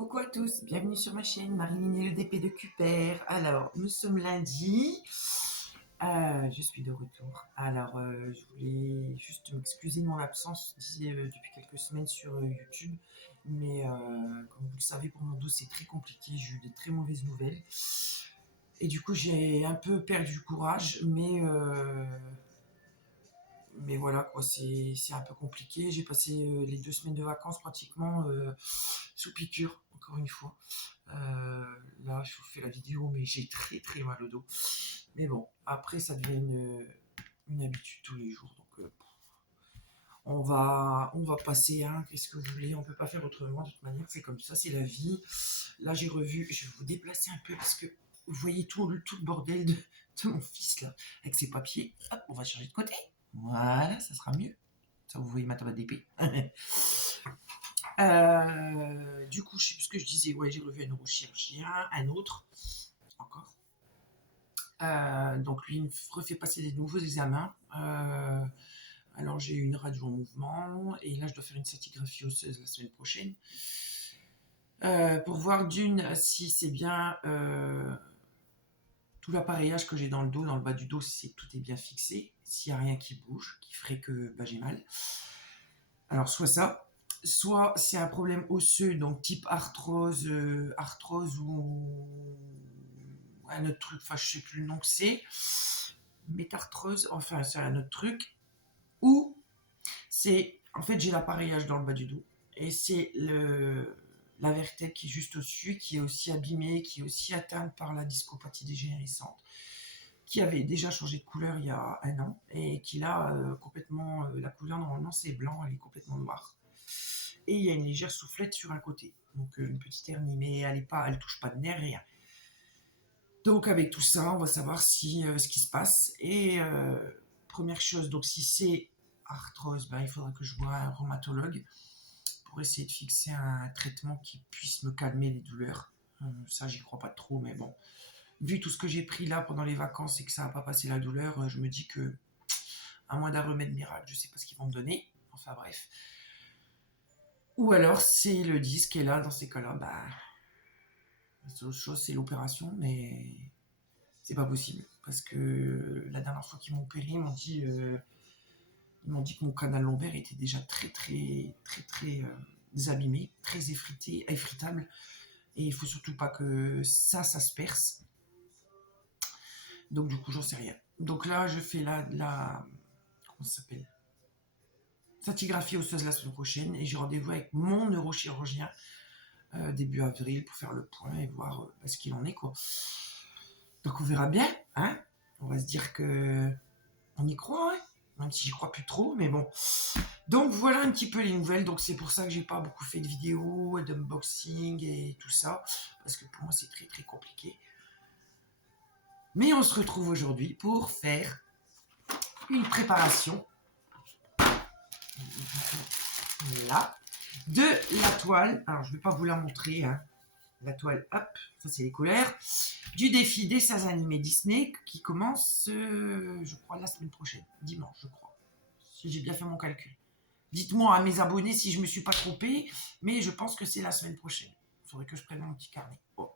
Coucou à tous, bienvenue sur ma chaîne Marilyn et le DP de Cuper. Alors, nous sommes lundi, je suis de retour. Alors, je voulais juste m'excuser de mon absence depuis quelques semaines sur YouTube. Mais comme vous le savez, pour mon dos, c'est très compliqué. J'ai eu des très mauvaises nouvelles. Et du coup, j'ai un peu perdu courage, mais voilà, quoi, c'est un peu compliqué. J'ai passé les 2 semaines de vacances pratiquement sous piqûre, encore une fois. Là, je vous fais la vidéo, mais j'ai très très mal au dos. Mais bon, après, ça devient une habitude tous les jours. Donc, on va passer, hein, qu'est-ce que vous voulez, on peut pas faire autrement, de toute manière, c'est comme ça, c'est la vie. Là, j'ai revu, je vais vous déplacer un peu parce que vous voyez tout le bordel de mon fils là, avec ses papiers. Hop, on va changer de côté. Voilà, ça sera mieux. Ça, vous voyez ma tablette d'épée. Du coup, je sais plus ce que je disais. Ouais, j'ai revu un neurochirurgien, un autre, encore. Donc, lui, il me refait passer des nouveaux examens. Alors, j'ai eu une radio en mouvement. Et là, je dois faire une scintigraphie osseuse la semaine prochaine. Pour voir si c'est bien tout l'appareillage que j'ai dans le dos, dans le bas du dos, si tout est bien fixé, s'il n'y a rien qui bouge, qui ferait que j'ai mal. Alors, soit c'est un problème osseux, donc type arthrose ou un autre truc, enfin je sais plus le nom que c'est, métarthrose, enfin c'est un autre truc, ou c'est, en fait j'ai l'appareillage dans le bas du dos, et c'est la vertèbre qui est juste au-dessus, qui est aussi abîmée, qui est aussi atteinte par la discopathie dégénérescente, qui avait déjà changé de couleur il y a un an, et qui là, complètement, la couleur normalement c'est blanc, elle est complètement noire. Et il y a une légère soufflette sur un côté, donc une petite hernie, mais elle touche pas de nerf, rien. Donc avec tout ça, on va savoir ce qui se passe. Et première chose, donc si c'est arthrose, il faudra que je voie un rhumatologue pour essayer de fixer un traitement qui puisse me calmer les douleurs. Ça, j'y crois pas trop, mais bon. Vu tout ce que j'ai pris là pendant les vacances et que ça n'a pas passé la douleur, je me dis que, à moins d'un remède miracle, je sais pas ce qu'ils vont me donner. Enfin bref. Ou alors c'est le disque, et là, dans ces cas-là, la seule chose, c'est l'opération, mais c'est pas possible. Parce que la dernière fois qu'ils m'ont opéré, ils m'ont dit que mon canal lombaire était déjà très abîmé, très effritable. Et il faut surtout pas que ça se perce. Donc du coup, j'en sais rien. Donc là, je fais comment ça s'appelle, scintigraphie osseuse la semaine prochaine, et j'ai rendez-vous avec mon neurochirurgien début avril pour faire le point et voir ce qu'il en est, quoi. Donc on verra bien, hein. On va se dire que on y croit, hein, même si j'y crois plus trop, mais bon. Donc voilà un petit peu les nouvelles. Donc c'est pour ça que j'ai pas beaucoup fait de vidéos et d'unboxing et tout ça, parce que pour moi c'est très très compliqué. Mais on se retrouve aujourd'hui pour faire une préparation là de la toile. Alors je vais pas vous la montrer, hein. La toile, hop, ça c'est les couleurs du défi des dessins animés Disney qui commence, je crois, la semaine prochaine, dimanche, je crois, si j'ai bien fait mon calcul. Dites-moi à mes abonnés si je me suis pas trompé, mais je pense que c'est la semaine prochaine. Il faudrait que je prenne mon petit carnet. Bon.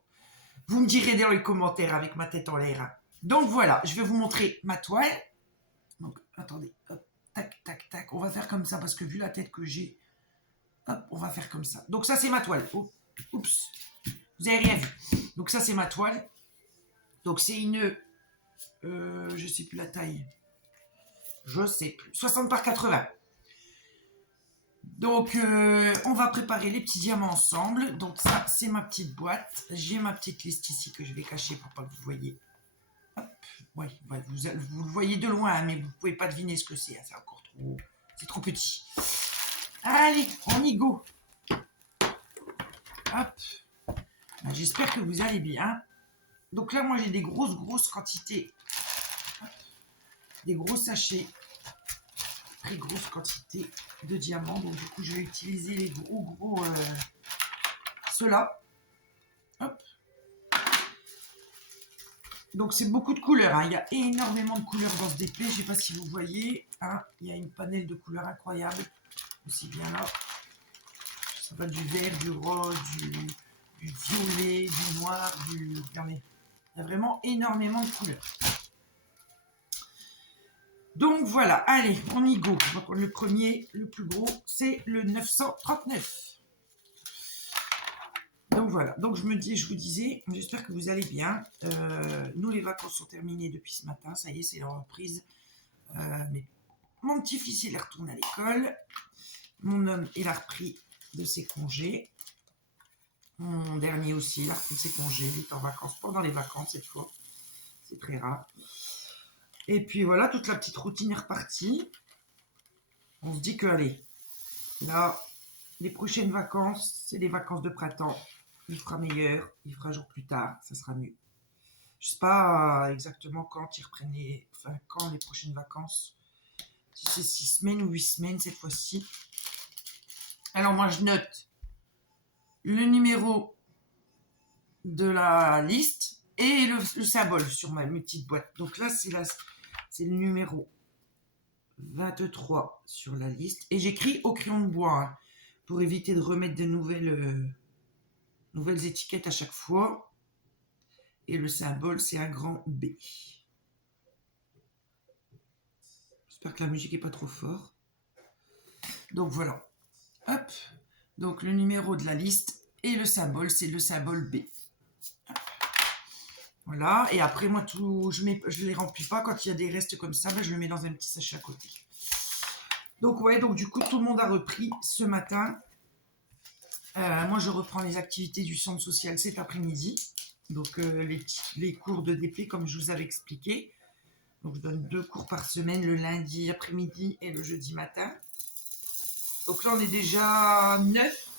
Vous me direz dans les commentaires avec ma tête en l'air, hein. Donc voilà, je vais vous montrer ma toile. Donc attendez, hop, tac, tac, tac. On va faire comme ça parce que vu la tête que j'ai, hop, on va faire comme ça. Donc ça c'est ma toile. Oh, oups, vous avez rien vu. Donc ça c'est ma toile. Donc c'est une, je sais plus la taille. Je sais plus. 60 par 80. Donc, on va préparer les petits diamants ensemble. Donc ça, c'est ma petite boîte. J'ai ma petite liste ici que je vais cacher pour pas que vous voyez. Hop, ouais, vous le voyez de loin, hein, mais vous pouvez pas deviner ce que c'est. Hein, c'est encore trop, c'est trop petit. Allez, on y go. Hop. J'espère que vous allez bien. Donc là, moi, j'ai des grosses quantités. Hop. Des gros sachets. Très grosse quantité de diamants. Donc du coup, je vais utiliser les gros ceux-là. Hop. Donc c'est beaucoup de couleurs, hein. Il y a énormément de couleurs dans ce DP. Je ne sais pas si vous voyez, hein. Il y a une panel de couleurs incroyable. Aussi bien là. Ça va du vert, du rose, du violet, du noir, du... Regardez, il y a vraiment énormément de couleurs. Donc voilà, allez, on y go. On va prendre le premier, le plus gros, c'est le 939. Donc voilà, donc je vous disais, j'espère que vous allez bien. Nous, les vacances sont terminées depuis ce matin, ça y est, c'est la reprise. Mais mon petit-fils, il est retourné à l'école. Mon homme, il a repris de ses congés. Mon dernier aussi, il a repris de ses congés. Il est en vacances pendant les vacances cette fois. C'est très rare. Et puis voilà, toute la petite routine est repartie. On se dit que, allez, là, les prochaines vacances, c'est les vacances de printemps. Il fera meilleur, il fera jour plus tard, ça sera mieux. Je ne sais pas exactement quand ils reprennent quand les prochaines vacances. Si c'est 6 semaines ou 8 semaines cette fois-ci. Alors moi je note le numéro de la liste et le symbole sur mes petites boîtes. Donc là c'est le numéro 23 sur la liste. Et j'écris au crayon de bois hein, pour éviter de remettre de nouvelles étiquettes à chaque fois. Et le symbole, c'est un grand B. J'espère que la musique n'est pas trop forte. Donc voilà. Hop. Donc le numéro de la liste et le symbole, c'est le symbole B. Hop. Voilà. Et après, moi, je ne les remplis pas. Quand il y a des restes comme ça, je le mets dans un petit sachet à côté. Donc ouais, donc du coup, tout le monde a repris ce matin. Moi, je reprends les activités du centre social cet après-midi. Donc les cours de DP, comme je vous avais expliqué. Donc je donne 2 cours par semaine, le lundi après-midi et le jeudi matin. Donc là, on est déjà 9.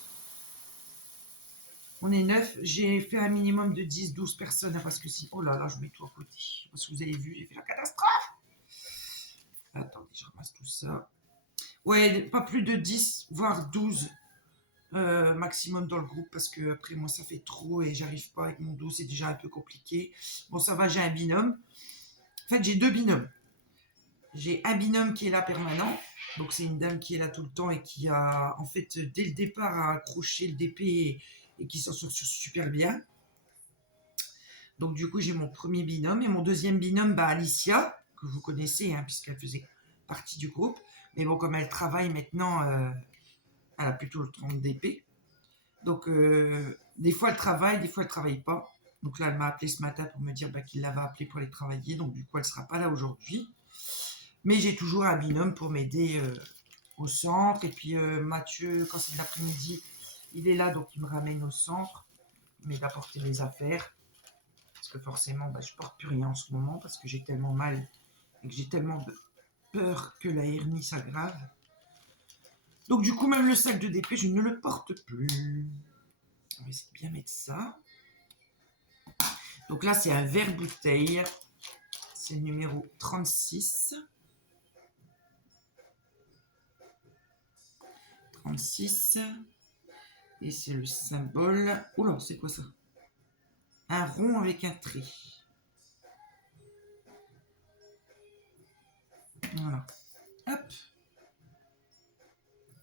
On est 9. J'ai fait un minimum de 10-12 personnes. Parce que si... Oh là là, je mets tout à côté. Parce que vous avez vu, j'ai fait la catastrophe. Attendez, je ramasse tout ça. Ouais, pas plus de 10, voire 12 maximum dans le groupe. Parce que après, moi, ça fait trop et j'arrive pas avec mon dos. C'est déjà un peu compliqué. Bon, ça va, j'ai un binôme. En fait, j'ai 2 binômes. J'ai un binôme qui est là permanent. Donc, c'est une dame qui est là tout le temps et qui a, en fait, dès le départ, a accroché le DP et qui s'en sort super bien. Donc, du coup, j'ai mon premier binôme. Et mon deuxième binôme, Alicia, que vous connaissez, hein, puisqu'elle faisait partie du groupe. Mais bon, comme elle travaille maintenant, elle a plutôt le 30 DP. Donc, des fois, elle travaille, des fois, elle ne travaille pas. Donc là, elle m'a appelé ce matin pour me dire qu'il l'avait appelée pour aller travailler. Donc, du coup, elle ne sera pas là aujourd'hui. Mais j'ai toujours un binôme pour m'aider au centre. Et puis Mathieu, quand c'est de l'après-midi, il est là, donc il me ramène au centre. Il m'aide à porter les affaires. Parce que forcément, je ne porte plus rien en ce moment parce que j'ai tellement mal et que j'ai tellement peur que la hernie s'aggrave. Donc du coup, même le sac de DP, je ne le porte plus. On va essayer de bien mettre ça. Donc là, c'est un verre-bouteille. C'est le numéro 36. 36. Et c'est le symbole... Oula, c'est quoi ça? Un rond avec un trait. Voilà. Hop.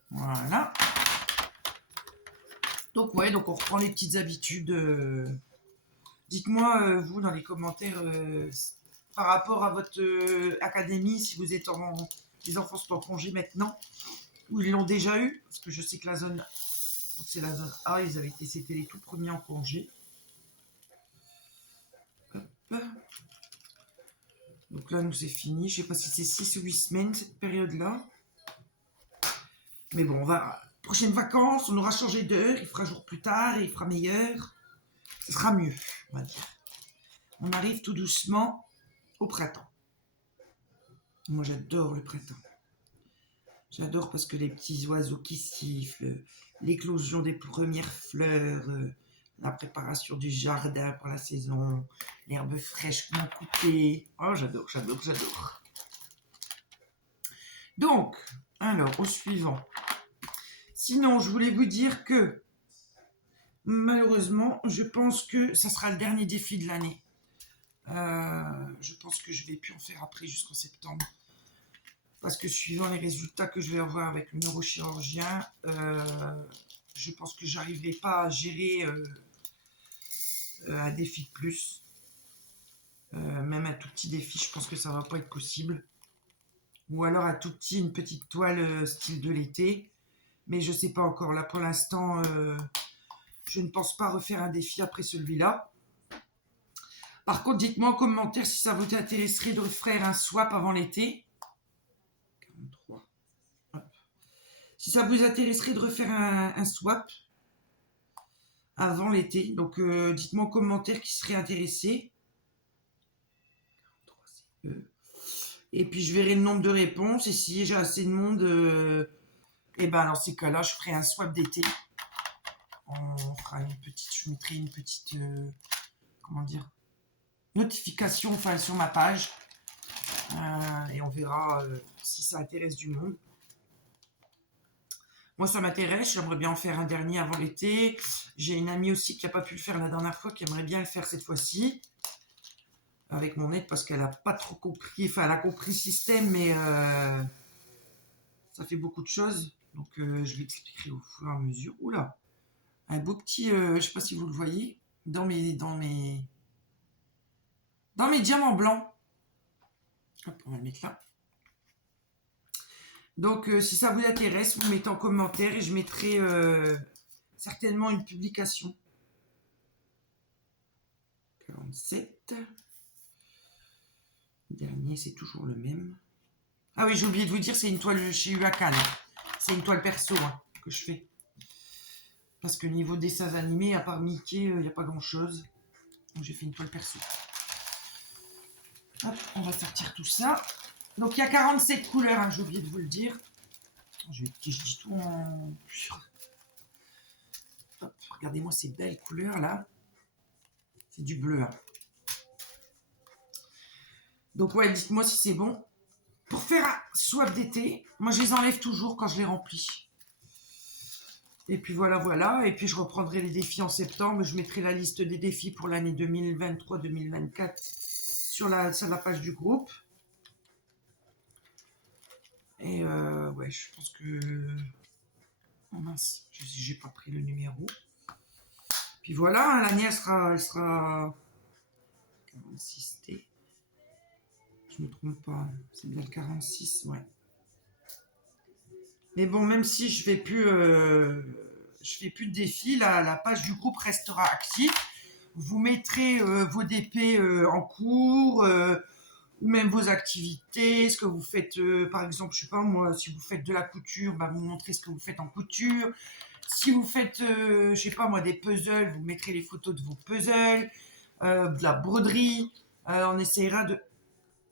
Voilà. Donc ouais, donc on reprend les petites habitudes. Dites-moi, vous, dans les commentaires, par rapport à votre académie, si vous êtes les enfants sont en congé maintenant, ou ils l'ont déjà eu, parce que je sais que la zone... C'est la zone A, c'était les tout premiers en congé. Hop. Donc là, nous, c'est fini. Je ne sais pas si c'est 6 ou 8 semaines, cette période-là. Mais bon, prochaines vacances, on aura changé d'heure. Il fera jour plus tard et il fera meilleur. Ce sera mieux, on va dire. On arrive tout doucement au printemps. Moi, j'adore le printemps. J'adore parce que les petits oiseaux qui sifflent, l'éclosion des premières fleurs, la préparation du jardin pour la saison, l'herbe fraîchement coupée. Oh, j'adore, j'adore, j'adore. Donc, alors, au suivant. Sinon, je voulais vous dire que, malheureusement, je pense que ça sera le dernier défi de l'année. Je pense que je ne vais plus en faire après jusqu'en septembre. Parce que suivant les résultats que je vais avoir avec le neurochirurgien, je pense que je n'arriverai pas à gérer un défi de plus. Même un tout petit défi, je pense que ça va pas être possible. Ou alors un tout petit, une petite toile style de l'été. Mais je sais pas encore. Là, pour l'instant, je ne pense pas refaire un défi après celui-là. Par contre, dites-moi en commentaire si ça vous intéresserait de refaire un swap avant l'été. 43. Hop. Si ça vous intéresserait de refaire un swap avant l'été. Donc, dites-moi en commentaire qui serait intéressé. 43, et puis, je verrai le nombre de réponses. Et si j'ai assez de monde, et ben dans ces cas-là, je ferai un swap d'été. On fera une petite, je mettrai une petite, comment dire, notification enfin, sur ma page. Et on verra si ça intéresse du monde. Moi, ça m'intéresse. J'aimerais bien en faire un dernier avant l'été. J'ai une amie aussi qui n'a pas pu le faire la dernière fois, qui aimerait bien le faire cette fois-ci. Avec mon aide, parce qu'elle n'a pas trop compris. Enfin, elle a compris le système, mais ça fait beaucoup de choses. Donc, je vais expliquer au fur et à mesure. Oula, un beau petit, je ne sais pas si vous le voyez, dans mes diamants blancs. Hop, on va le mettre là. Donc, si ça vous intéresse, vous mettez en commentaire et je mettrai certainement une publication. 47. Le dernier, c'est toujours le même. Ah oui, j'ai oublié de vous dire, c'est une toile chez Uakan. C'est une toile perso que je fais. Parce que niveau dessins animés, à part Mickey, il n'y a pas grand-chose. Donc, j'ai fait une toile perso. Hop, on va sortir tout ça. Donc, il y a 47 couleurs, j'ai oublié de vous le dire. Je dis tout en... Hop, regardez-moi ces belles couleurs là. C'est du bleu. Donc ouais, dites-moi si c'est bon. Pour faire un swap d'été, moi je les enlève toujours quand je les remplis. Et puis voilà. Et puis je reprendrai les défis en septembre. Je mettrai la liste des défis pour l'année 2023-2024 sur la page du groupe. Et ouais, je pense que... Oh mince, j'ai pas pris le numéro. Puis voilà, l'année elle sera 46T. Je me trompe pas, c'est bien le 46, ouais. Mais bon, même si je fais plus de défis, la page du groupe restera active. Vous mettrez vos DP en cours, ou même vos activités, ce que vous faites, par exemple, je sais pas moi, si vous faites de la couture, bah, vous montrez ce que vous faites en couture. Si vous faites, je sais pas moi, des puzzles, vous mettrez les photos de vos puzzles, de la broderie. On essaiera de...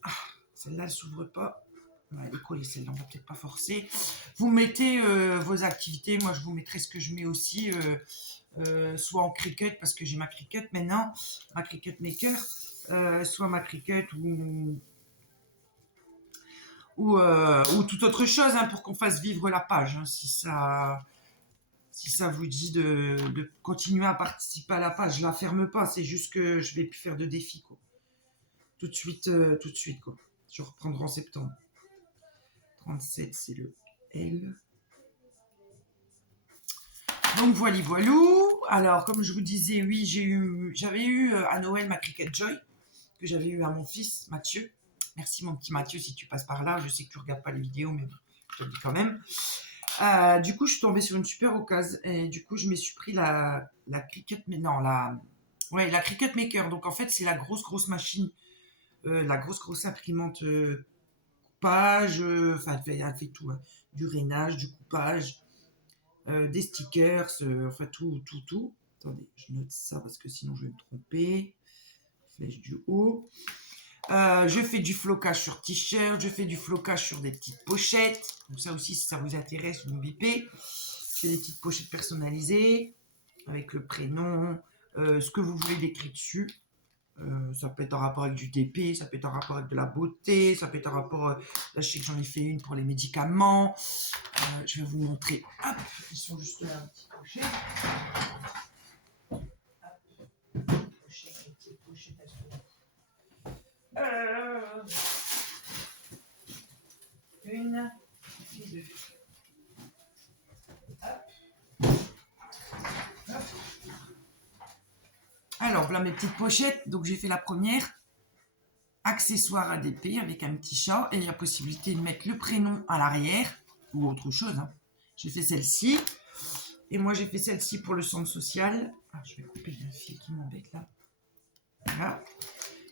Ah, celle-là, elle s'ouvre pas. Elle est collée, celle-là, on va peut-être pas forcer. Vous mettez vos activités. Moi, je vous mettrai ce que je mets aussi, soit en Cricut, parce que j'ai ma Cricut maintenant, ma Cricut Maker, soit ma Cricut ou toute autre chose pour qu'on fasse vivre la page. Si ça vous dit de continuer à participer à la page, je la ferme pas. C'est juste que je vais plus faire de défis, quoi. Tout de suite, quoi. Je reprendrai en septembre. 37, c'est le L. Donc voilou. Alors, comme je vous disais, oui, j'avais eu à Noël ma Cricut Joy, que j'avais eu à mon fils, Mathieu. Merci mon petit Mathieu si tu passes par là. Je sais que tu ne regardes pas les vidéos, mais je te le dis quand même. Du coup, je suis tombée sur une super occasion. Et du coup, je me suis pris la Cricut... Non, la Cricut Maker. Donc, en fait, c'est la grosse machine, la grosse imprimante coupage. Enfin, elle fait tout. Du rainage, du coupage, des stickers, enfin tout. Attendez, je note ça parce que sinon je vais me tromper. Flèche du haut. Je fais du flocage sur t-shirt, je fais du flocage sur des petites pochettes. Donc ça aussi, si ça vous intéresse, vous me bipez. Je fais des petites pochettes personnalisées avec le prénom, ce que vous voulez d'écrit dessus. Ça peut être en rapport avec du DP, ça peut être en rapport avec de la beauté, ça peut être en rapport... là, je sais que j'en ai fait une pour les médicaments. Je vais vous montrer. Hop, ils sont juste là, un petit pochet. Hop, pochet, les petites pochettes, elles sont là. Une et deux. Hop. Hop. Alors, voilà mes petites pochettes. Donc, j'ai fait la première. Accessoires ADP avec un petit chat. Et il y a possibilité de mettre le prénom à l'arrière. Ou autre chose. Hein. J'ai fait celle-ci. Et moi, j'ai fait celle-ci pour le centre social. Ah, je vais couper le fil qui m'embête là. Voilà.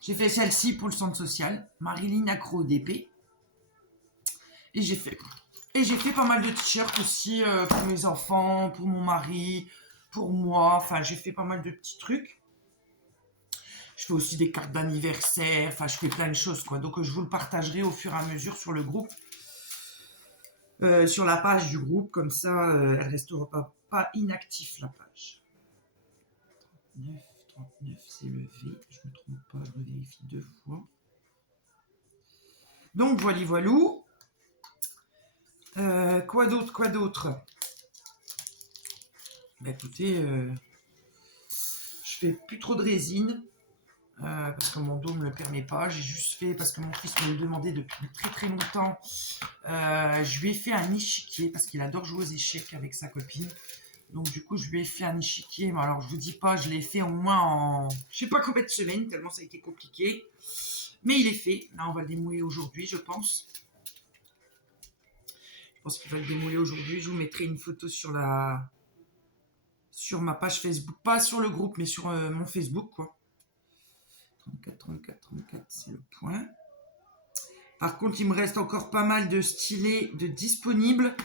J'ai fait celle-ci pour le centre social. Marilyn Accro DP. Et j'ai fait pas mal de t-shirts aussi pour mes enfants, pour mon mari, pour moi. Enfin, j'ai fait pas mal de petits trucs. Je fais aussi des cartes d'anniversaire. Enfin, je fais plein de choses, quoi. Donc, je vous le partagerai au fur et à mesure sur le groupe. Sur la page du groupe. Comme ça, elle ne restera pas inactive, la page. 39, c'est le V. Je ne me trompe pas, je vérifie 2 fois. Donc, voilou. Quoi d'autre Bah écoutez, je fais plus trop de résine parce que mon dos me le permet pas. J'ai juste fait parce que mon fils me le demandait depuis très longtemps. Je lui ai fait un échiquier parce qu'il adore jouer aux échecs avec sa copine. Donc du coup, je lui ai fait un échiquier. Mais alors, je vous dis pas, je l'ai fait au moins en je sais pas combien de semaines tellement ça a été compliqué. Mais il est fait. Là, on va le démouler aujourd'hui, je pense. Je pense qu'il va le démouler aujourd'hui. Je vous mettrai une photo sur ma page Facebook, pas sur le groupe, mais sur mon Facebook, quoi. 34, c'est le point. Par contre, il me reste encore pas mal de stylés de disponibles.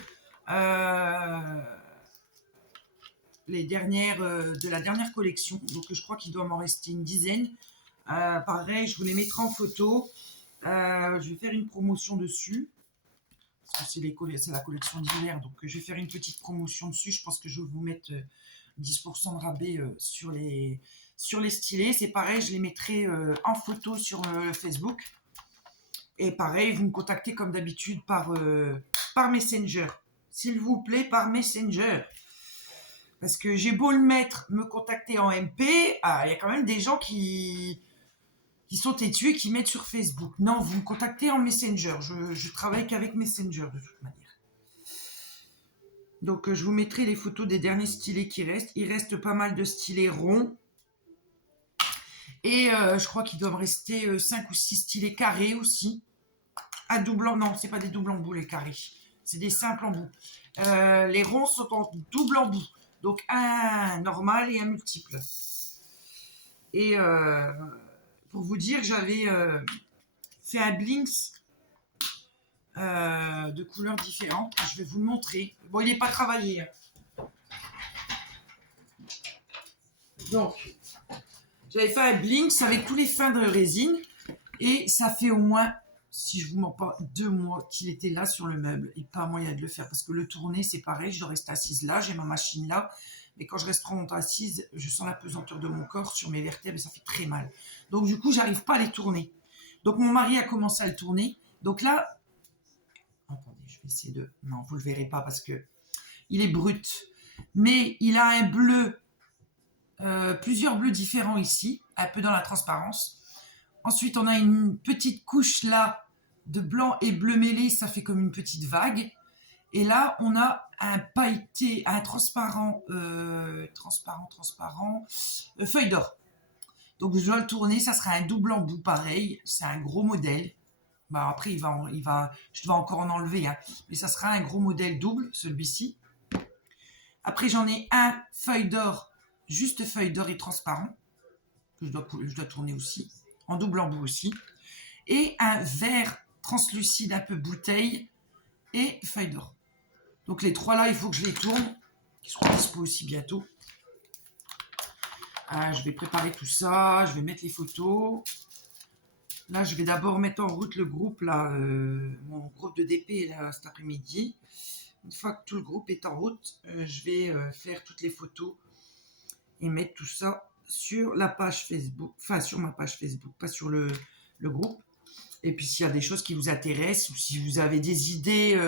Les dernières de la dernière collection. Donc, je crois qu'il doit m'en rester une dizaine. Pareil, je vous les mettrai en photo. Je vais faire une promotion dessus. Parce que c'est la collection d'hiver. Donc, je vais faire une petite promotion dessus. Je pense que je vais vous mettre 10% de rabais sur les stylés. C'est pareil, je les mettrai en photo sur Facebook. Et pareil, vous me contactez comme d'habitude par Messenger. S'il vous plaît, par Messenger. Parce que j'ai beau le mettre, me contacter en MP, il y a quand même des gens qui sont têtus et qui mettent sur Facebook. Non, vous me contactez en Messenger. Je travaille qu'avec Messenger de toute manière. Donc, je vous mettrai les photos des derniers stylés qui restent. Il reste pas mal de stylés ronds. Et je crois qu'il doit me rester 5 ou 6 stylés carrés aussi. À double en... Non, c'est pas des doubles embout les carrés. C'est des simples embouts. Les ronds sont en double embout. Donc, un normal et un multiple. Et pour vous dire, j'avais fait un Blinks de couleurs différentes. Je vais vous le montrer. Bon, il n'est pas travaillé. Donc, j'avais fait un Blinks avec tous les fins de résine. Et ça fait au moins, si je vous mens pas, 2 mois qu'il était là sur le meuble. Et pas moyen de le faire. Parce que le tourner, c'est pareil. Je dois rester assise là. J'ai ma machine là. Mais quand je reste trop longtemps assise, je sens la pesanteur de mon corps sur mes vertèbres et ça fait très mal. Donc du coup, j'arrive pas à les tourner. Donc mon mari a commencé à le tourner. Donc là, attendez, je vais essayer de... Non, vous le verrez pas parce que il est brut. Mais il a un bleu, plusieurs bleus différents ici, un peu dans la transparence. Ensuite, on a une petite couche là de blanc et bleu mêlé, ça fait comme une petite vague. Et là, on a un pailleté, un transparent, feuille d'or. Donc, je dois le tourner, ça sera un double embout pareil. C'est un gros modèle. Bah, après, je dois encore en enlever, hein. Mais ça sera un gros modèle double, celui-ci. Après, j'en ai un feuille d'or, juste feuille d'or et transparent, que je dois tourner aussi, en double embout aussi. Et un vert translucide, un peu bouteille, et feuille d'or. Donc les 3 là, il faut que je les tourne, qui seront dispo aussi bientôt. Je vais préparer tout ça, je vais mettre les photos. Là, je vais d'abord mettre en route le groupe, là, mon groupe de DP là, cet après-midi. Une fois que tout le groupe est en route, je vais faire toutes les photos et mettre tout ça sur la page Facebook, enfin sur ma page Facebook, pas sur le groupe. Et puis s'il y a des choses qui vous intéressent ou si vous avez des idées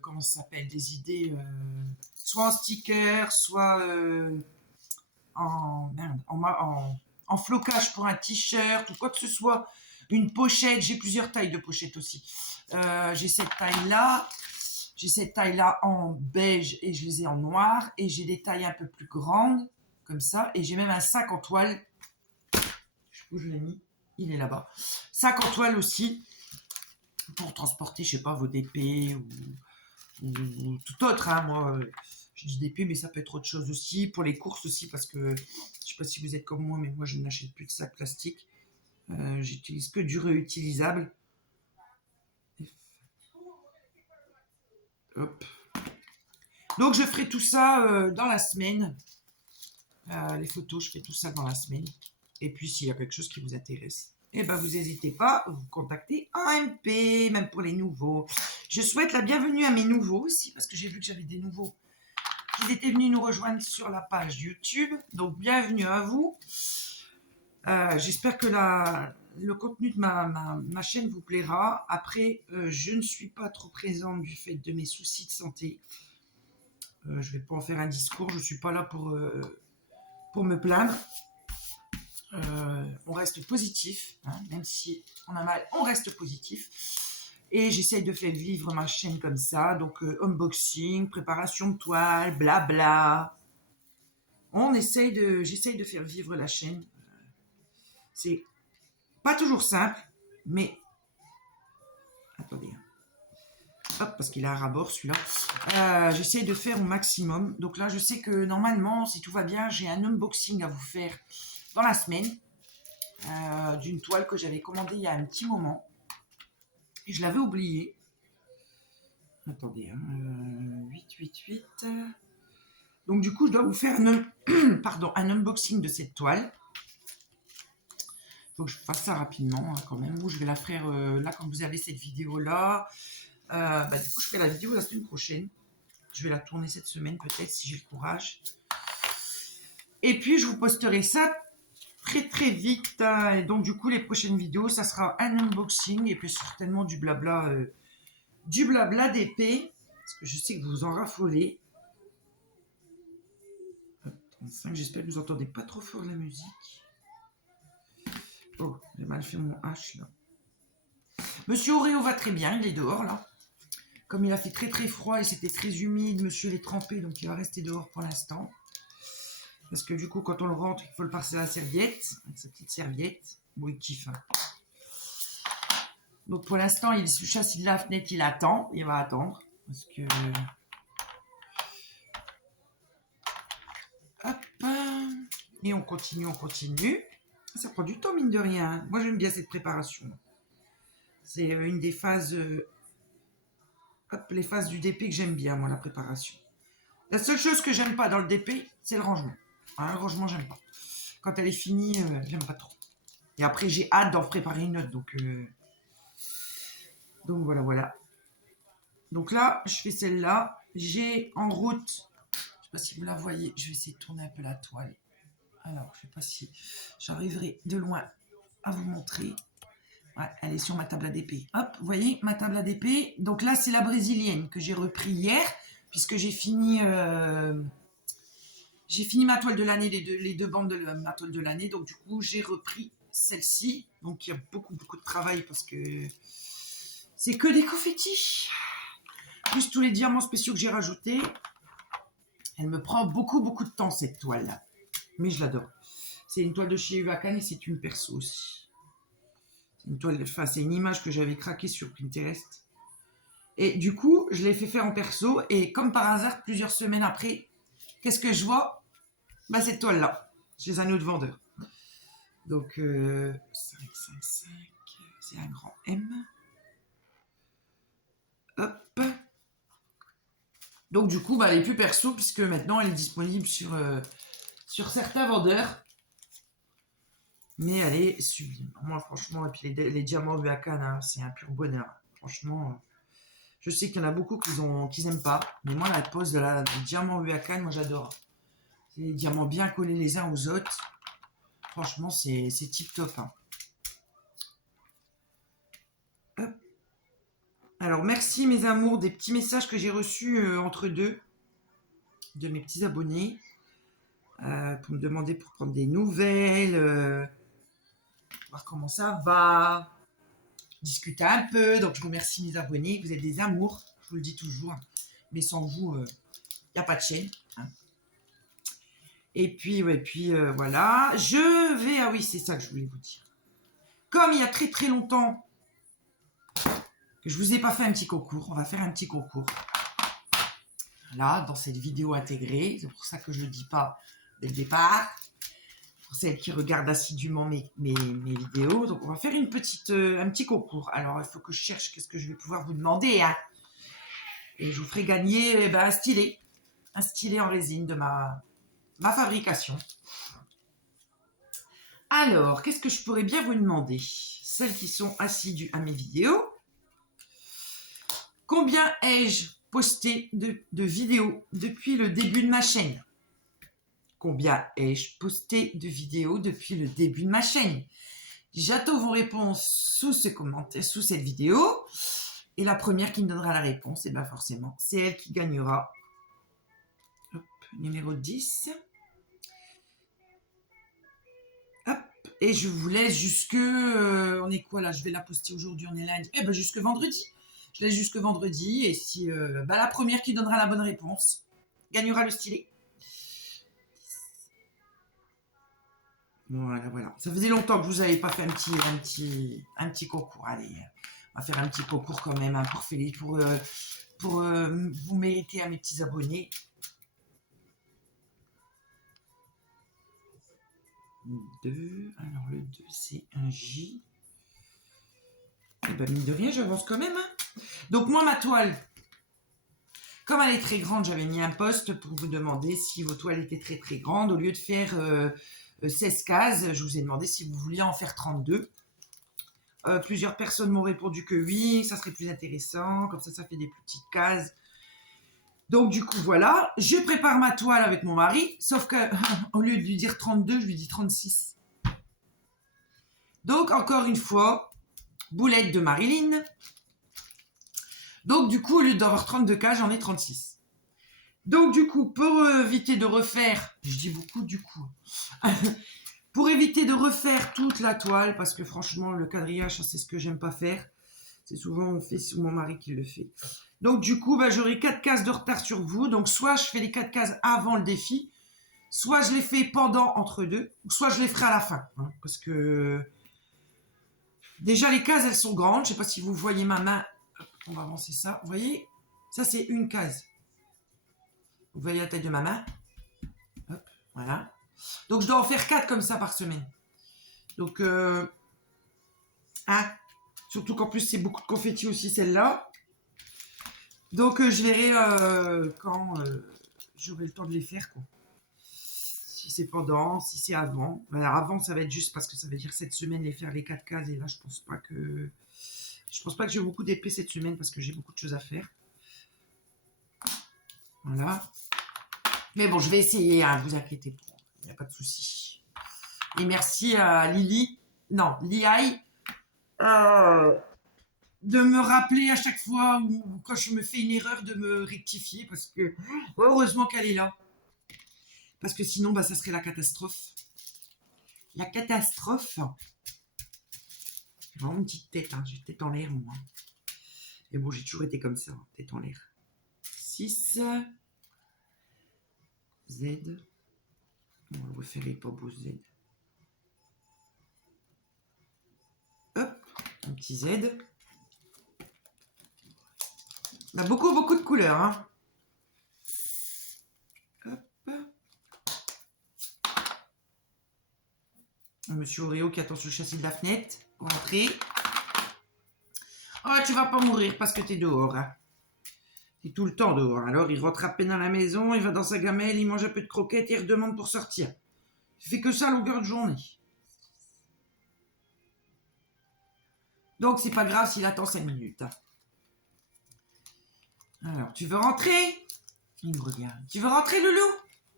comment ça s'appelle, des idées soit en sticker, soit en flocage pour un t-shirt ou quoi que ce soit, une pochette. J'ai plusieurs tailles de pochettes aussi. J'ai cette taille là, J'ai cette taille-là en beige et je les ai en noir. Et j'ai des tailles un peu plus grandes, comme ça. Et j'ai même un sac en toile. Où je l'ai mis? Il est là-bas. Sac en toile aussi, pour transporter, je sais pas, vos DP ou tout autre. Hein. Moi, je dis DP, mais ça peut être autre chose aussi. Pour les courses aussi, parce que je sais pas si vous êtes comme moi, mais moi, je n'achète plus de sacs plastiques. J'utilise que du réutilisable. Hop. Donc, je ferai tout ça dans la semaine. Les photos, je fais tout ça dans la semaine. Et puis, s'il y a quelque chose qui vous intéresse, eh ben, vous n'hésitez pas à vous contacter AMP, même pour les nouveaux. Je souhaite la bienvenue à mes nouveaux aussi, parce que j'ai vu que j'avais des nouveaux qui étaient venus nous rejoindre sur la page YouTube. Donc, bienvenue à vous. J'espère que le contenu de ma chaîne vous plaira. Après, je ne suis pas trop présente du fait de mes soucis de santé. Je ne vais pas en faire un discours. Je ne suis pas là pour me plaindre. On reste positif, hein, même si on a mal, on reste positif. Et j'essaye de faire vivre ma chaîne comme ça, donc unboxing, préparation de toile, blabla. J'essaye de faire vivre la chaîne. C'est pas toujours simple, mais attendez. Hop, parce qu'il a un rabord celui-là. J'essaye de faire au maximum. Donc là, je sais que normalement, si tout va bien, j'ai un unboxing à vous faire dans la semaine d'une toile que j'avais commandée il y a un petit moment. Et je l'avais oublié. Attendez, 888. Donc du coup, je dois vous faire un unboxing de cette toile. Il faut que je fasse ça rapidement hein, quand même. Ou je vais la faire là quand vous avez cette vidéo-là. Du coup, je fais la vidéo la semaine prochaine. Je vais la tourner cette semaine peut-être si j'ai le courage. Et puis, je vous posterai ça très très vite. Et donc du coup, les prochaines vidéos, ça sera un unboxing et puis certainement du blabla d'épée. Parce que je sais que vous en raffolez. 35, j'espère que vous entendez pas trop fort la musique. Oh, j'ai mal fait mon H là. Monsieur Oreo va très bien, il est dehors là. Comme il a fait très très froid et c'était très humide, monsieur l'est trempé, donc il va rester dehors pour l'instant. Parce que du coup, quand on le rentre, il faut le passer à la serviette, avec sa petite serviette. Bon, il kiffe. Hein. Donc pour l'instant, il se chasse de la fenêtre, il attend, il va attendre. Parce que... Hop. Et on continue, on continue. Ça prend du temps, mine de rien. Moi, j'aime bien cette préparation. C'est une des phases... les phases du DP que j'aime bien, moi, la préparation. La seule chose que j'aime pas dans le DP, c'est le rangement. Hein, le rangement, j'aime pas. Quand elle est finie, j'aime pas trop. Et après, j'ai hâte d'en préparer une autre. Donc voilà, voilà. Donc là, je fais celle-là. J'ai en route, je ne sais pas si vous la voyez, je vais essayer de tourner un peu la toile. Alors, je ne sais pas si j'arriverai de loin à vous montrer. Ouais, elle est sur ma table à DP. Hop, vous voyez, ma table à DP. Donc là, c'est la brésilienne que j'ai repris hier, puisque j'ai fini ma toile de l'année, les deux bandes de ma toile de l'année. Donc du coup, j'ai repris celle-ci. Donc il y a beaucoup, beaucoup de travail parce que c'est que des confettis. Plus tous les diamants spéciaux que j'ai rajoutés. Elle me prend beaucoup, beaucoup de temps, cette toile-là. Mais je l'adore. C'est une toile de chez Uakan et c'est une perso aussi. C'est une image que j'avais craquée sur Pinterest. Et du coup, je l'ai fait faire en perso. Et comme par hasard, plusieurs semaines après, qu'est-ce que je vois? Cette toile-là, chez un autre vendeur. Donc, 555, c'est un grand M. Hop. Donc, du coup, elle est plus perso, puisque maintenant, elle est disponible sur certains vendeurs. Mais elle est sublime. Moi, franchement, et puis les diamants Uakan, hein, c'est un pur bonheur. Franchement, je sais qu'il y en a beaucoup qui n'aiment pas. Mais moi, la pose de des diamants Uakan, moi, j'adore. C'est des diamants bien collés les uns aux autres. Franchement, c'est tip top. Hein. Hop. Alors, merci mes amours des petits messages que j'ai reçus entre deux de mes petits abonnés pour me demander pour prendre des nouvelles, voir comment ça va, discuter un peu. Donc, je remercie mes abonnés. Vous êtes des amours. je vous le dis toujours. Mais sans vous, il n'y a pas de chaîne. Hein. Et puis, voilà. Je vais... Ah oui, c'est ça que je voulais vous dire. Comme il y a très très longtemps que je vous ai pas fait un petit concours, on va faire un petit concours. Là, dans cette vidéo intégrée. C'est pour ça que je ne le dis pas dès le départ. Pour celles qui regardent assidûment mes vidéos. Donc, on va faire un petit concours. Alors, il faut que je cherche qu'est-ce que je vais pouvoir vous demander. Hein. Et je vous ferai gagner un stylet. Un stylet en résine de ma fabrication. Alors, qu'est-ce que je pourrais bien vous demander? Celles qui sont assidues à mes vidéos. Combien ai-je posté de vidéos depuis le début de ma chaîne? Combien ai-je posté de vidéos depuis le début de ma chaîne? J'attends vos réponses sous ce commentaire, sous cette vidéo. Et la première qui me donnera la réponse, et bien forcément, c'est elle qui gagnera. Hop, numéro 10. Hop, et je vous laisse jusque... on est quoi là? Je vais la poster aujourd'hui, on est lundi. Eh bien, jusque vendredi. Je laisse jusque vendredi. Et si la première qui donnera la bonne réponse gagnera le stylet. Voilà. Ça faisait longtemps que je vous avais pas fait un petit concours. Allez, on va faire un petit concours quand même, hein, pour vous mériter à mes petits abonnés. 2. Alors le 2, c'est un J. Et ben mine de rien, j'avance quand même. Hein. Donc moi, ma toile, comme elle est très grande, j'avais mis un post pour vous demander si vos toiles étaient très très grandes. Au lieu de faire 16 cases, je vous ai demandé si vous vouliez en faire 32. Plusieurs personnes m'ont répondu que oui, ça serait plus intéressant. Comme ça fait des plus petites cases. Donc du coup, voilà. Je prépare ma toile avec mon mari. Sauf qu'au lieu de lui dire 32, je lui dis 36. Donc encore une fois, boulette de Marilyn. Donc du coup, au lieu d'avoir 32 cases, j'en ai 36. Donc du coup, pour éviter de refaire, je dis beaucoup du coup, pour éviter de refaire toute la toile, parce que franchement, le quadrillage, c'est ce que j'aime pas faire. C'est souvent mon mari qui le fait. Donc du coup, j'aurai 4 cases de retard sur vous. Donc soit je fais les 4 cases avant le défi, soit je les fais pendant entre deux, ou soit je les ferai à la fin. Hein, parce que déjà les cases, elles sont grandes. Je ne sais pas si vous voyez ma main. On va avancer ça. Vous voyez? Ça, c'est une case. Vous voyez la taille de ma main? Hop, voilà. Donc, je dois en faire 4 comme ça par semaine. Donc, surtout qu'en plus, c'est beaucoup de confetti aussi, celle-là. Donc, je verrai quand j'aurai le temps de les faire, quoi. Si c'est pendant, si c'est avant. Alors, avant, ça va être juste parce que ça veut dire cette semaine, les faire les 4 cases. Et là, je pense pas que j'ai beaucoup d'épée cette semaine parce que j'ai beaucoup de choses à faire. Voilà. Mais bon, je vais essayer, hein, vous inquiétez pas. Il n'y a pas de souci. Et merci à Lily, non, Liaï, de me rappeler à chaque fois ou quand je me fais une erreur de me rectifier parce que heureusement qu'elle est là. Parce que sinon, ça serait la catastrophe. La catastrophe. J'ai vraiment une petite tête, hein. J'ai tête en l'air, moi. Mais bon, j'ai toujours été comme ça, tête en l'air. 6. Z. On va le refaire les pas beau Z. Hop, un petit Z. On a beaucoup de couleurs. Hein. Hop. Monsieur Oreo qui attend sur le châssis de la fenêtre. Rentrez. Oh, tu vas pas mourir parce que t'es dehors. Hein. T'es tout le temps dehors. Alors, il rentre à peine à la maison, il va dans sa gamelle, il mange un peu de croquettes et il redemande pour sortir. Il fait que ça à longueur de journée. Donc, c'est pas grave s'il attend 5 minutes. Hein. Alors, tu veux rentrer? Il me regarde. Tu veux rentrer, Loulou?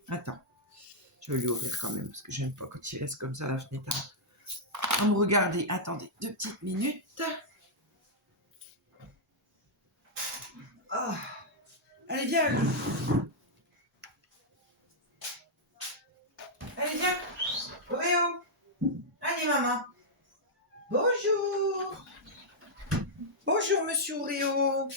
Attends. Je vais lui ouvrir quand même, parce que j'aime pas quand il reste comme ça à la fenêtre. On me regarder. Attendez, 2 petites minutes. Oh. Allez, viens. Allez, viens. Oreo. Allez, maman. Bonjour. Bonjour, monsieur Oreo.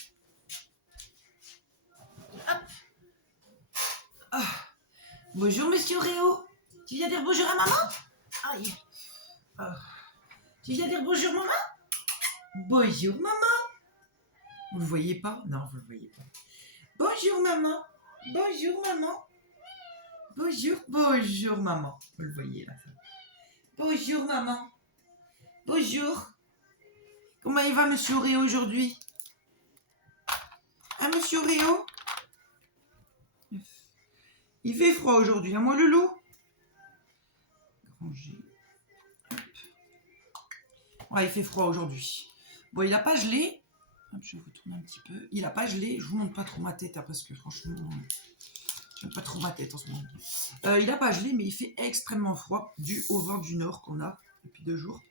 Bonjour, monsieur Réo. Tu viens dire bonjour à maman? Aïe. Ah. Tu viens dire bonjour, maman? Bonjour, maman. Vous le voyez pas? Non, vous le voyez pas. Bonjour, maman. Bonjour, maman. Bonjour, maman. Vous le voyez là. Bonjour, maman. Bonjour. Comment il va, monsieur Réo, aujourd'hui? Hein, monsieur Réo? Il fait froid aujourd'hui, hein, moi, le loup? Ranger. Ouais, il fait froid aujourd'hui. Bon, il n'a pas gelé. Hop, je vais retourner un petit peu. Il n'a pas gelé. Je vous montre pas trop ma tête, hein, parce que franchement, j'aime pas trop ma tête en ce moment. Il n'a pas gelé, mais il fait extrêmement froid, dû au vent du nord qu'on a depuis 2 jours.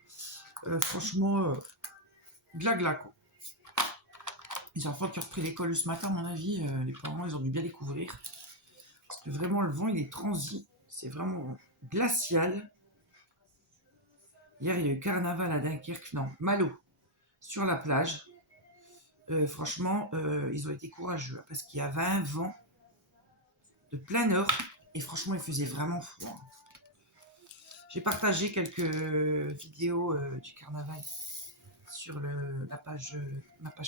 Franchement, gla quoi. Les enfants qui ont repris l'école ce matin, à mon avis, les parents, ils ont dû bien découvrir. Parce que vraiment, le vent, il est transi. C'est vraiment glacial. Hier, il y a eu carnaval à Dunkerque, non, Malo, sur la plage. Franchement, ils ont été courageux, hein, parce qu'il y avait un vent de plein nord. Et franchement, il faisait vraiment froid. J'ai partagé quelques vidéos du carnaval sur ma page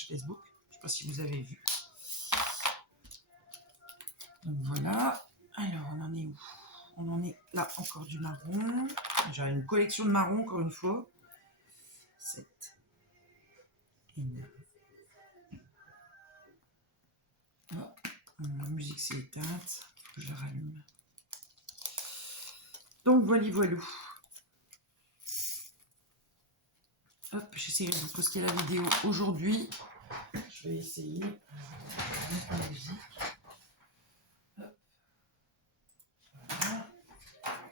Facebook. Je ne sais pas si vous avez vu. Donc voilà. Alors, on en est où? On en est là, encore du marron. J'ai une collection de marron, encore une fois. 7. Et 9. Oh, la musique s'est éteinte. Je la rallume. Donc, voilou. Hop, j'essaierai de vous poster la vidéo aujourd'hui. Je vais essayer. Voilà.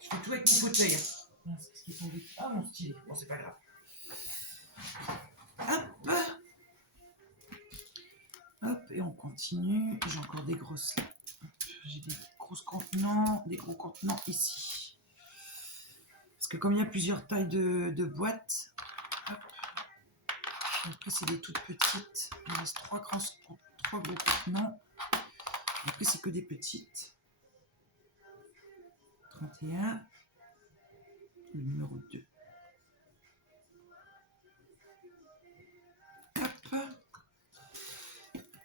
Je fais tout avec mon fauteuil. Ce qui est tombé. Ah, mon stylet. Bon, c'est pas grave. Hop. Hop, et on continue. J'ai encore des grosses. J'ai des gros contenants ici. Parce que comme il y a plusieurs tailles de boîtes, hop. Après c'est des toutes petites. Il reste 3 gros contenants. Après c'est que des petites. 31. Le numéro 2. Hop.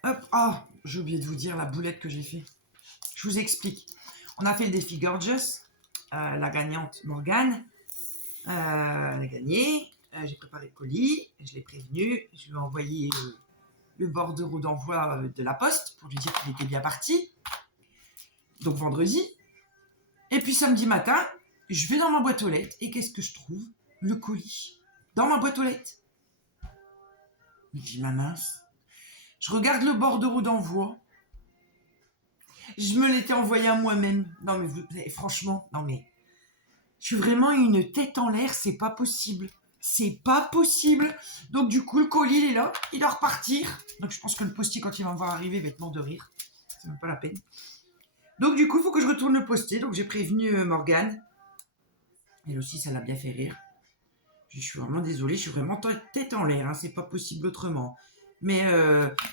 Hop. Ah, j'ai oublié de vous dire la boulette que j'ai fait. Je vous explique. On a fait le défi Gorgeous. La gagnante Morgane. Elle a gagné. J'ai préparé le colis. Je l'ai prévenu. Je lui ai envoyé le bordereau d'envoi de la poste pour lui dire qu'il était bien parti. Donc vendredi. Et puis samedi matin, je vais dans ma boîte aux lettres. Et qu'est-ce que je trouve? Le colis. Dans ma boîte aux lettres. Je dis, ma mince. Je regarde le bordereau d'envoi. Je me l'étais envoyé à moi-même. Non mais franchement, non mais... Je suis vraiment une tête en l'air, c'est pas possible. C'est pas possible. Donc du coup, le colis, il est là. Il doit repartir. Donc je pense que le postier, quand il va me voir arriver, il va être mort de rire. C'est même pas la peine. Donc du coup, il faut que je retourne le poster. Donc j'ai prévenu Morgane. Elle aussi, ça l'a bien fait rire. Je suis vraiment désolée, je suis vraiment tête en l'air. Hein. C'est pas possible autrement. Mais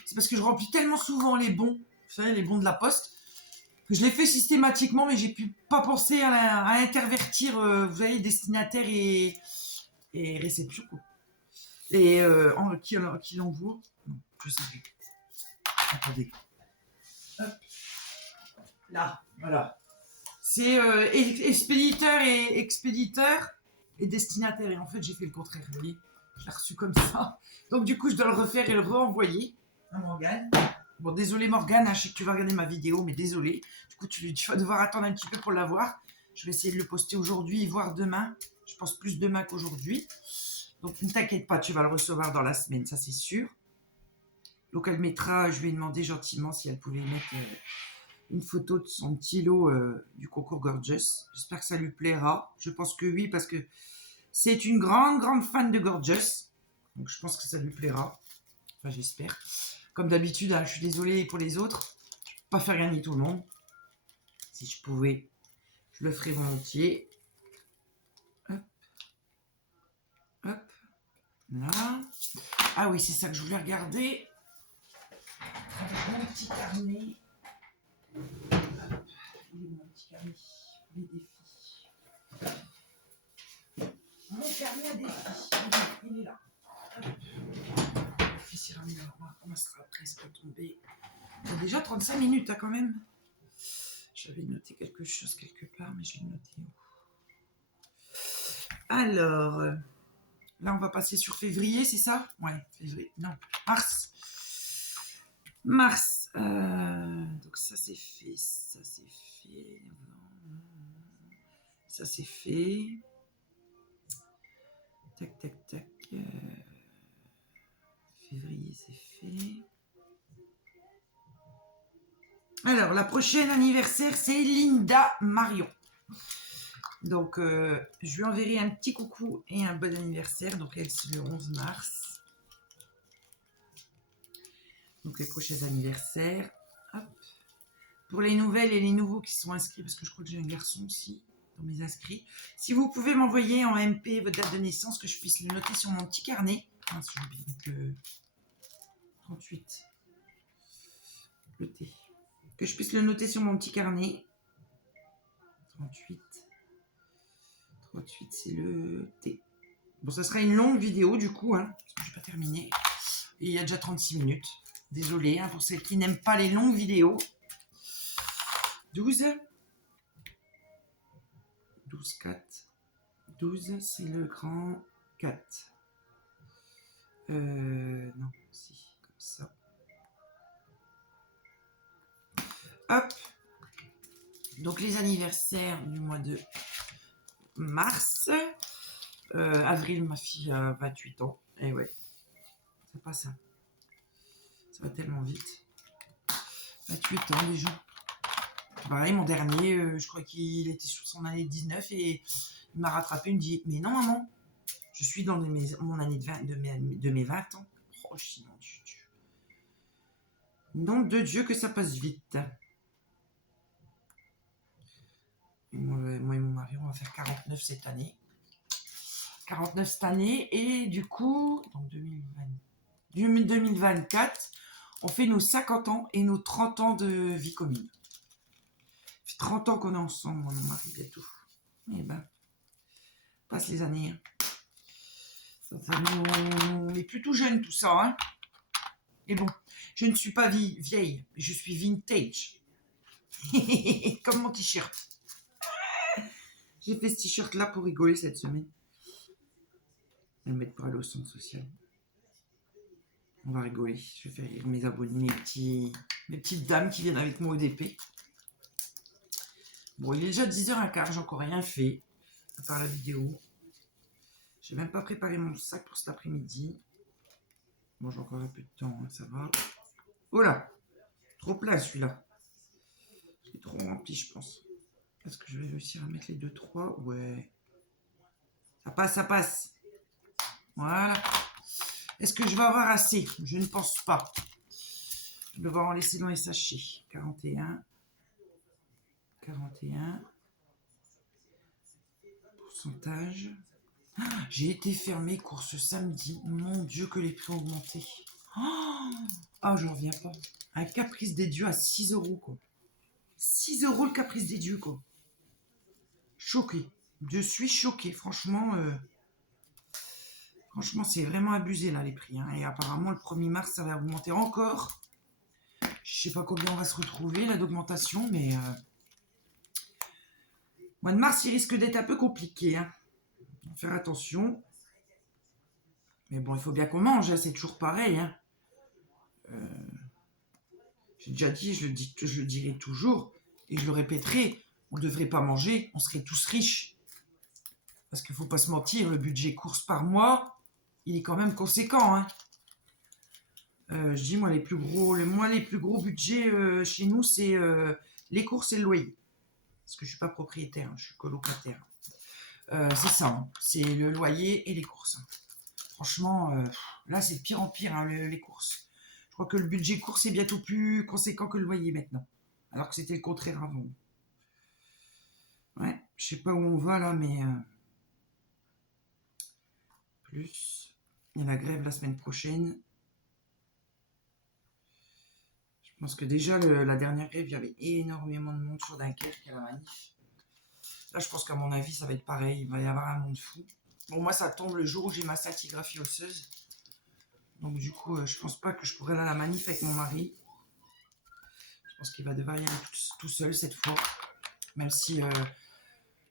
c'est parce que je remplis tellement souvent les bons. Vous savez, les bons de la poste. Je l'ai fait systématiquement, mais j'ai pu pas penser à intervertir, vous voyez, destinataire et réception. Quoi. Et qui l'envoie? Non, je sais plus. Attendez. Hop. Là, voilà. C'est expéditeur et destinataire. Et en fait, j'ai fait le contraire, vous voyez. Je l'ai reçu comme ça. Donc du coup, je dois le refaire et le renvoyer à Morgane. Bon, désolé Morgane, hein, je sais que tu vas regarder ma vidéo, mais désolé. Du coup, tu vas devoir attendre un petit peu pour l'avoir. Je vais essayer de le poster aujourd'hui, voire demain. Je pense plus demain qu'aujourd'hui. Donc, ne t'inquiète pas, tu vas le recevoir dans la semaine, ça c'est sûr. Donc, elle mettra, je lui ai demandé gentiment si elle pouvait mettre une photo de son petit lot du concours Gorgeous. J'espère que ça lui plaira. Je pense que oui, parce que c'est une grande fan de Gorgeous. Donc, je pense que ça lui plaira. Enfin, j'espère. Comme d'habitude, hein, je suis désolée pour les autres. Je ne peux pas faire gagner tout le monde. Si je pouvais, je le ferais volontiers. Hop. Hop. Là. Ah oui, c'est ça que je voulais regarder. Avec mon petit carnet. Hop. Il est mon petit petit carnet pour les défis. Mon carnet à défis, il est là. Le céramique, on commencera presque à tomber. Il y a déjà 35 minutes hein, quand même. J'avais noté quelque chose quelque part, mais je l'ai noté où? Alors, là on va passer sur février, c'est ça? Ouais, février. Non, mars. Mars. Donc ça c'est fait, ça c'est fait. Ça c'est fait. Tac, tac, tac. Février c'est fait. Alors, la prochaine anniversaire, c'est Linda Marion. Donc, je lui enverrai un petit coucou et un bon anniversaire. Donc, elle, c'est le 11 mars. Donc, les prochains anniversaires. Hop. Pour les nouvelles et les nouveaux qui sont inscrits, parce que je crois que j'ai un garçon aussi dans mes inscrits. Si vous pouvez m'envoyer en MP votre date de naissance, que je puisse le noter sur mon petit carnet. Ah, j'ai oublié de mettre le 38. Le T. Que je puisse le noter sur mon petit carnet. 38. 38, c'est le T. Bon, ça sera une longue vidéo du coup, hein, parce que je n'ai pas terminé. Et il y a déjà 36 minutes. Désolée hein, pour celles qui n'aiment pas les longues vidéos. 12. 12, 4. 12, c'est le grand 4. Non, si, comme ça. Hop. Donc les anniversaires du mois de mars. Avril, ma fille a 28 ans. Et ouais, c'est pas ça. Ça va tellement vite. 28 ans déjà. Pareil, mon dernier, je crois qu'il était sur son année de 19 et il m'a rattrapé. Il me dit, mais non maman, je suis dans mon année de mes 20 ans. Oh, sinon, nom de Dieu que ça passe vite. Moi et mon mari, on va faire 49 cette année. 49 cette année et du coup, en 2024, on fait nos 50 ans et nos 30 ans de vie commune. Ça fait 30 ans qu'on est ensemble, moi et mon mari, bientôt. Et ben, passe les années. Hein. On est plutôt jeune tout ça. Hein. Et bon, je ne suis pas vieille, je suis vintage. Comme mon t-shirt. J'ai fait ce t-shirt là pour rigoler cette semaine. Je vais le mettre pour aller au centre social. On va rigoler. Je vais faire rire mes abonnés, mes petites dames qui viennent avec moi au DP. Bon, il est déjà 10h15, j'ai encore rien fait, à part la vidéo. J'ai même pas préparé mon sac pour cet après-midi. Bon, j'ai encore un peu de temps, hein, ça va. Oh là, trop plein celui-là. C'est trop rempli, je pense. Est-ce que je vais réussir à mettre les 2-3? Ouais. Ça passe, ça passe. Voilà. Est-ce que je vais avoir assez? Je ne pense pas. Je vais devoir en laisser dans les sachets. 41. 41. Pourcentage. Ah, j'ai été faire mes courses samedi. Mon Dieu, que les prix ont augmenté. Ah, j'en reviens pas. Un caprice des dieux à 6 euros, quoi. 6 euros le caprice des dieux, quoi. Choqué. Je suis choqué. Franchement, c'est vraiment abusé, là, les prix. Hein. Et apparemment, le 1er mars, ça va augmenter encore. Je sais pas combien on va se retrouver, là, d'augmentation, mais... Mois de mars, il risque d'être un peu compliqué. Hein. Faut faire attention. Mais bon, il faut bien qu'on mange, hein, c'est toujours pareil. Hein. J'ai déjà dit, je le dirai toujours, et je le répéterai, on ne devrait pas manger, on serait tous riches. Parce qu'il ne faut pas se mentir, le budget course par mois, il est quand même conséquent. Hein. Je dis, moi, les plus gros budgets chez nous, c'est les courses et le loyer. Parce que je ne suis pas propriétaire, hein, je suis colocataire. C'est ça, hein, c'est le loyer et les courses. Franchement, là, c'est de pire en pire, hein, les courses. Je crois que le budget course est bientôt plus conséquent que le loyer maintenant. Alors que c'était le contraire avant. Ouais, je sais pas où on va là, mais... Plus... Il y a la grève la semaine prochaine. Je Parce que déjà, la dernière grève, il y avait énormément de monde sur Dunkerque à la manif. Là, je pense qu'à mon avis, ça va être pareil. Il va y avoir un monde fou. Bon, moi, ça tombe le jour où j'ai ma scintigraphie osseuse. Donc, du coup, je pense pas que je pourrai aller à la manif avec mon mari. Je pense qu'il va devoir y aller tout seul cette fois. Même si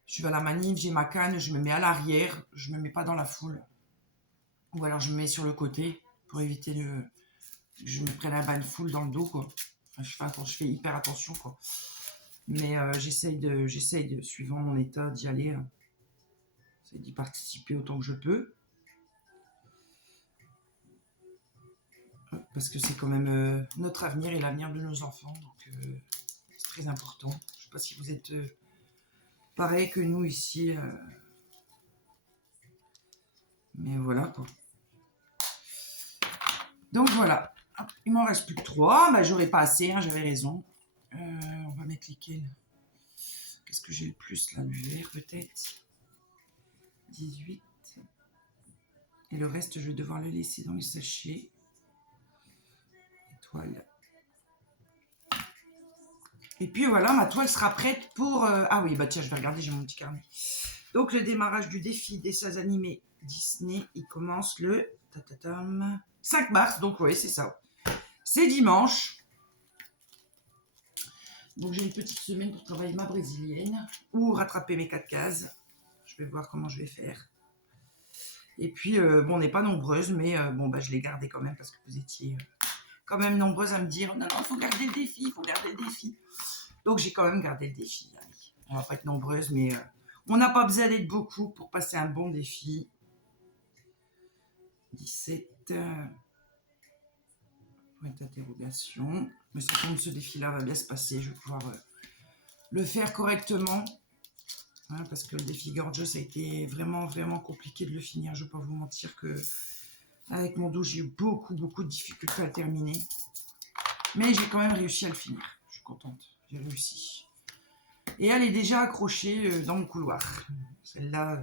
je vais à la manif, j'ai ma canne, je me mets à l'arrière. Je me mets pas dans la foule. Ou alors, je me mets sur le côté pour éviter que je me prenne un bain de foule dans le dos, quoi. Enfin, je fais hyper attention, quoi. Mais j'essaye de, suivant mon état, d'y aller. C'est d'y participer autant que je peux. Parce que c'est quand même notre avenir et l'avenir de nos enfants. Donc c'est très important. Je ne sais pas si vous êtes pareil que nous ici. Mais voilà quoi. Donc voilà. Hop, il m'en reste plus que 3. Bah, j'aurais pas assez, hein, j'avais raison. On va mettre lesquels. Qu'est-ce que j'ai le plus là? Du vert peut-être. 18. Et le reste, je vais devoir le laisser dans le sachet. Étoile. Et puis voilà, ma toile sera prête pour... Ah oui, bah tiens, je vais regarder, j'ai mon petit carnet. Donc le démarrage du défi des 16 animés Disney, il commence le 5 mars, donc oui, c'est ça. C'est dimanche. Donc j'ai une petite semaine pour travailler ma brésilienne ou rattraper mes 4 cases. Je vais voir comment je vais faire. Et puis, bon, on n'est pas nombreuses, mais bon, bah, je l'ai gardé quand même parce que vous étiez quand même nombreuses à me dire non, il faut garder le défi, il faut garder le défi. Donc j'ai quand même gardé le défi. Allez. On va pas être nombreuses, mais on n'a pas besoin d'être beaucoup pour passer un bon défi. 17. Point d'interrogation. Mais ça tombe, ce défi-là va bien se passer. Je vais pouvoir le faire correctement. Hein, parce que le défi gorgeous, ça a été vraiment, vraiment compliqué de le finir. Je ne vais pas vous mentir que avec mon dos, j'ai eu beaucoup, beaucoup de difficultés à le terminer. Mais j'ai quand même réussi à le finir. Je suis contente. J'ai réussi. Et elle est déjà accrochée dans mon couloir. Celle-là,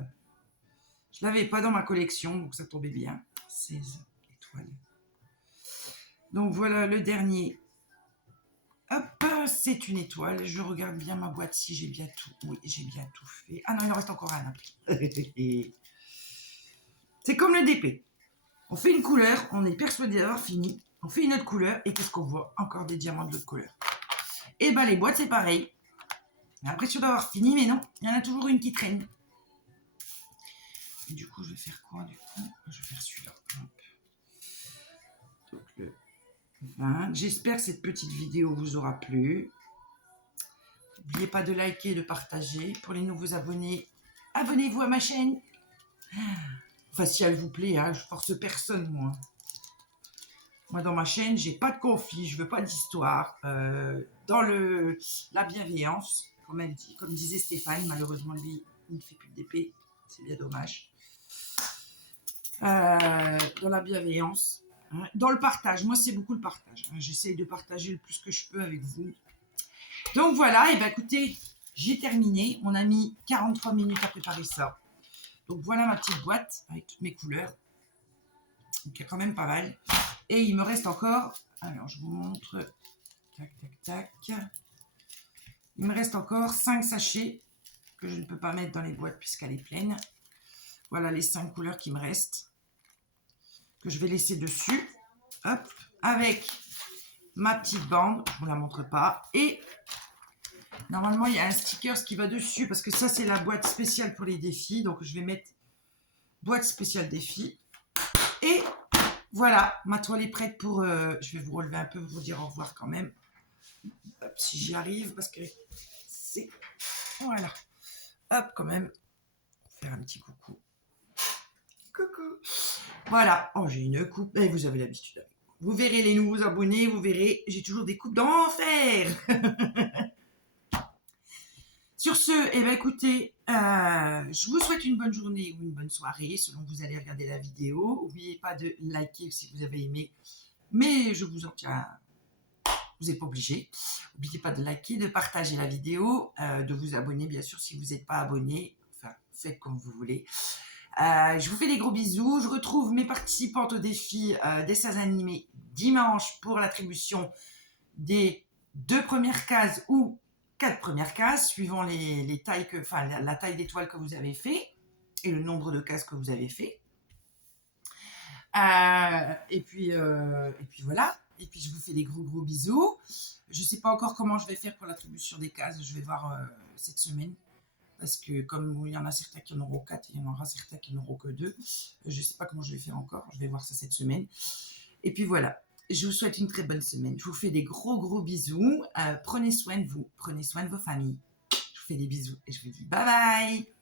je ne l'avais pas dans ma collection, donc ça tombait bien. 16 étoiles. Donc voilà le dernier. Hop, c'est une étoile. Je regarde bien ma boîte si j'ai bien tout. Oui, j'ai bien tout fait. Ah non, il en reste encore un après. C'est comme le DP. On fait une couleur, on est persuadé d'avoir fini. On fait une autre couleur et qu'est-ce qu'on voit? Encore des diamants de l'autre couleur. Et ben les boîtes, c'est pareil. J'ai l'impression d'avoir fini, mais non, il y en a toujours une qui traîne. Et du coup, je vais faire quoi du coup? Je vais faire celui-là. Donc le 20. J'espère que cette petite vidéo vous aura plu. N'oubliez pas de liker et de partager. Pour les nouveaux abonnés, abonnez-vous à ma chaîne. Enfin, si elle vous plaît, hein, je force personne, moi. Moi, dans ma chaîne, j'ai pas de conflit, je veux pas d'histoire. Dans la bienveillance, comme disait Stéphane, malheureusement, lui, il ne fait plus de DP. C'est bien dommage. Dans la bienveillance. Hein, dans le partage. Moi, c'est beaucoup le partage. Hein, j'essaye de partager le plus que je peux avec vous. Donc voilà, et ben écoutez, j'ai terminé. On a mis 43 minutes à préparer ça. Donc voilà ma petite boîte avec toutes mes couleurs. Donc il y a quand même pas mal. Et il me reste encore, alors je vous montre, tac, tac, tac. Il me reste encore 5 sachets que je ne peux pas mettre dans les boîtes puisqu'elle est pleine. Voilà les 5 couleurs qui me restent, que je vais laisser dessus. Hop, avec ma petite bande, je ne vous la montre pas. Et normalement, il y a un sticker qui va dessus parce que ça, c'est la boîte spéciale pour les défis. Donc, je vais mettre boîte spéciale défi. Et voilà, ma toile est prête pour... je vais vous relever un peu, vous dire au revoir quand même. Hop, si j'y arrive, parce que c'est... Voilà. Hop, quand même. Faire un petit coucou. Coucou. Voilà. Oh, j'ai une coupe. Et vous avez l'habitude avec moi. Vous verrez les nouveaux abonnés, vous verrez, j'ai toujours des coupes d'enfer. Sur ce, eh ben, écoutez, je vous souhaite une bonne journée ou une bonne soirée selon que vous allez regarder la vidéo. N'oubliez pas de liker si vous avez aimé, mais je vous en tiens, vous n'êtes pas obligé. N'oubliez pas de liker, de partager la vidéo, de vous abonner bien sûr si vous n'êtes pas abonné. Enfin, faites comme vous voulez. Je vous fais des gros bisous. Je retrouve mes participantes au défi des 16 animés dimanche pour l'attribution des 2 premières cases ou 4 premières cases, suivant les tailles la taille d'étoile que vous avez fait et le nombre de cases que vous avez fait. Et puis voilà. Et puis je vous fais des gros bisous. Je sais pas encore comment je vais faire pour l'attribution des cases. Je vais voir cette semaine. Parce que comme il y en a certains qui en auront 4 et il y en aura certains qui n'en auront que 2. Je sais pas comment je vais faire encore. Je vais voir ça cette semaine. Et puis voilà. Je vous souhaite une très bonne semaine. Je vous fais des gros bisous. Prenez soin de vous. Prenez soin de vos familles. Je vous fais des bisous et je vous dis bye bye.